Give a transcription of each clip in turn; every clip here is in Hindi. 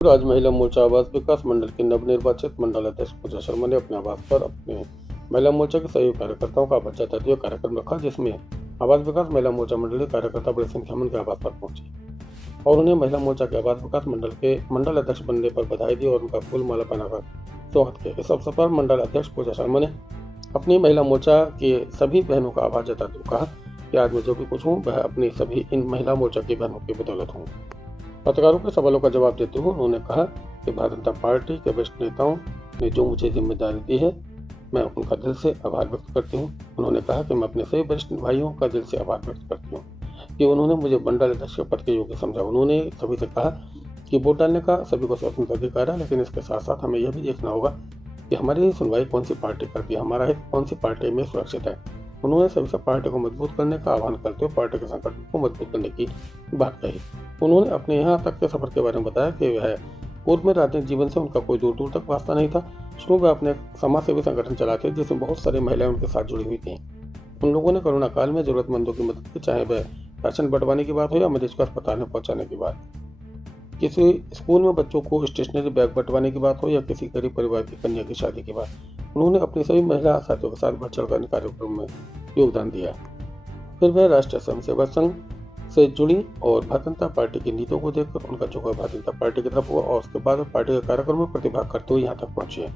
राज्य महिला मोर्चा आवास विकास मंडल के नवनिर्वाचित मंडल अध्यक्ष पूजा शर्मा ने अपने आवास पर अपने महिला मोर्चा के सहयोगी कार्यकर्ताओं का आभार जताते हुए कार्यक्रम रखा, जिसमें आवास विकास महिला मोर्चा मंडल के कार्यकर्ता बड़ी संख्या में उनके आवास पर पहुंचे और उन्हें महिला मोर्चा के आवास विकास मंडल के मंडल अध्यक्ष बनने पर बधाई दी और उनका फूल माला पहनाकर स्वागत किया। इस अवसर पर मंडल अध्यक्ष पूजा शर्मा ने अपनी महिला मोर्चा के सभी बहनों का आभार जताते हुए कहा कि आज मैं जो भी कुछ हूँ वह अपनी सभी इन महिला मोर्चा की बहनों की बदौलत हूँ। पत्रकारों के सवालों का जवाब देते हुए उन्होंने कहा कि भारतीय जनता पार्टी के वरिष्ठ नेताओं ने जो मुझे जिम्मेदारी दी है, मैं उनका दिल से आभार व्यक्त करती हूँ। उन्होंने कहा कि मैं अपने सभी वरिष्ठ भाइयों का दिल से आभार व्यक्त करती हूँ कि उन्होंने मुझे मंडल अध्यक्ष के पद के योग्य समझा। उन्होंने सभी से कहा कि वोट डालने का सभी को स्वतंत्र अधिकार है, लेकिन इसके साथ साथ हमें यह भी देखना होगा कि हमारी सुनवाई कौन सी पार्टी करती है, हमारा हित कौन सी पार्टी में सुरक्षित है। उन्होंने सभी से पार्टी को मजबूत करने का आह्वान करते हुए पार्टी के संगठन को मजबूत करने की बात कही। उन्होंने अपने यहाँ तक के सफर के बारे में बताया कि वह पूर्व में राजनीतिक जीवन से उनका कोई दूर दूर तक वास्ता नहीं था। शुरू में अपने समाज सेवी संगठन चलाते जिसमें बहुत सारी महिलाएं उनके साथ जुड़ी हुई थी। उन लोगों ने कोरोना काल में जरूरतमंदों की मदद की, चाहे वह राशन बंटवाने की बात हो या मरीज को अस्पताल में पहुंचाने की बात, किसी स्कूल में बच्चों को स्टेशनरी बैग बंटवाने की बात हो या किसी गरीब परिवार की कन्या की शादी की बात। उन्होंने अपनी सभी महिला साथियों के साथ बढ़ चढ़कर कार्यक्रम में योगदान दिया। फिर वह राष्ट्रीय स्वयंसेवक संघ से जुड़ी और भारतीय जनता पार्टी की नीतियों को देखकर उनका झुकाव भारतीय जनता पार्टी की तरफ हुआ और उसके बाद पार्टी के कार्यक्रम में प्रतिभाग करते हुए यहाँ तक पहुंचे।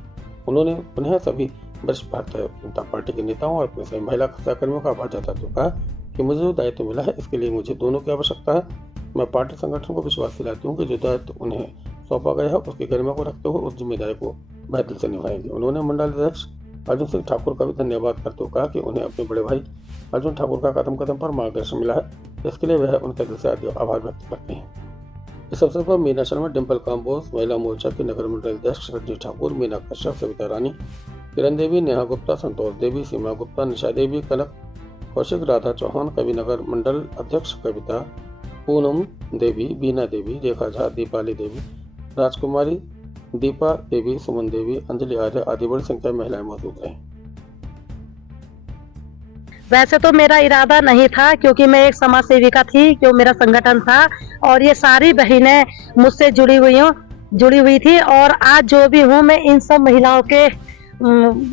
उन्होंने पुनः सभी वरिष्ठ भारतीय जनता पार्टी के नेताओं और अपने सभी महिला सहकर्मियों का आभार जताते हुए कहा कि मुझे जो दायित्व मिला है इसके लिए मुझे दोनों की आवश्यकता है। मैं पार्टी संगठन को विश्वास दिलाती हूँ कि जो दायित्व उन्हें सौंपा गया है उसकी गरिमा को रखते हुए उस जिम्मेदारी को बेहतर से निभाएंगे। उन्होंने मंडल अध्यक्ष अर्जुन सिंह ठाकुर का भी धन्यवाद करते हुए कहा कि उन्हें अपने बड़े भाई अर्जुन ठाकुर का कदम कदम पर मार्गदर्शन मिला है, इसके लिए वह उनके दिल से आभार व्यक्त करते हैं। इस अवसर पर मीना शर्मा, डिम्पल काम्बोज, महिला मोर्चा के नगर मंडल अध्यक्ष रंजीत ठाकुर, मीना कश्यप, सविता रानी, किरण देवी, नेहा गुप्ता, संतोष देवी, सीमा गुप्ता, निशा देवी, कनक कौशिक, राधा चौहान, कवि नगर मंडल अध्यक्ष कविता, पूनम देवी, बीना देवी, रेखा झा, दीपाली देवी, राजकुमारी, दीपा देवी, सुमन देवी, अंजलि आर्य आदि बड़ी संख्या में महिलाएं मौजूद रहीं। वैसे तो मेरा इरादा नहीं था, क्योंकि मैं एक समाज सेविका थी, जो मेरा संगठन था और ये सारी बहनें मुझसे जुड़ी हुई थी और आज जो भी हूँ मैं इन सब महिलाओं के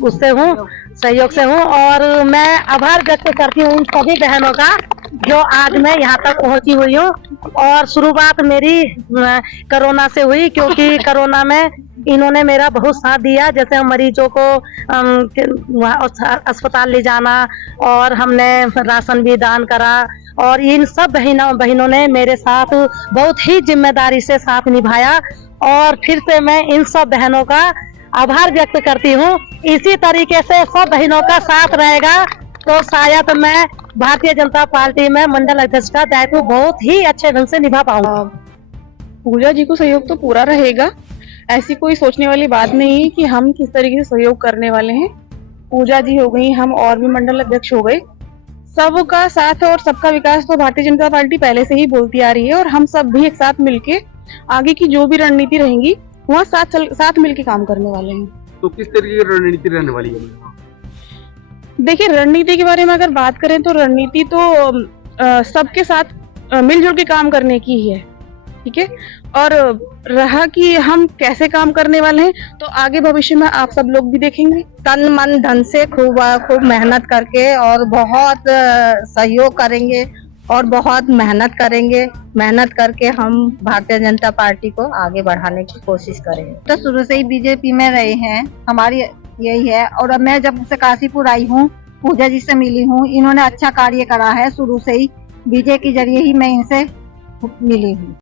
उससे हूँ, सहयोग से हूँ और मैं आभार व्यक्त करती हूँ उन सभी बहनों का जो आज मैं यहाँ तक पहुँची हुई हूँ। और शुरुआत मेरी कोरोना से हुई, क्योंकि कोरोना में इन्होंने मेरा बहुत साथ दिया। जैसे हम मरीजों को अस्पताल ले जाना और हमने राशन भी दान करा और इन सब बहनों ने मेरे साथ बहुत ही जिम्मेदारी से साथ निभाया और फिर से मैं इन सब बहनों का आभार व्यक्त करती हूँ। इसी तरीके से सब बहनों का साथ रहेगा तो शायद मैं भारतीय जनता पार्टी में मंडल अध्यक्ष का दायित्व बहुत ही अच्छे ढंग से निभा पाऊंगा। पूजा जी को सहयोग तो पूरा रहेगा, ऐसी कोई सोचने वाली बात नहीं है कि हम किस तरीके से सहयोग करने वाले हैं। पूजा जी हो गई, हम और भी मंडल अध्यक्ष हो गए, सबका साथ और सबका विकास तो भारतीय जनता पार्टी पहले से ही बोलती आ रही है और हम सब भी एक साथ मिलके आगे की जो भी रणनीति रहेंगी वहाँ साथ मिलके काम करने वाले हैं। तो किस तरीके की रणनीति रहने वाली है? देखिए, रणनीति के बारे में अगर बात करें तो रणनीति तो सबके साथ मिलजुल के काम करने की ही है, ठीक है। और रहा कि हम कैसे काम करने वाले हैं तो आगे भविष्य में आप सब लोग भी देखेंगे। तन मन धन से खूब मेहनत करके और बहुत सहयोग करेंगे और बहुत मेहनत करेंगे। मेहनत करके हम भारतीय जनता पार्टी को आगे बढ़ाने की कोशिश करेंगे। तो शुरू से ही बीजेपी में रहे हैं, हमारी यही है। और मैं जब से काशीपुर आई हूँ, पूजा जी से मिली हूँ, इन्होंने अच्छा कार्य करा है। शुरू से ही बीजेपी के जरिए ही मैं इनसे मिली हूँ।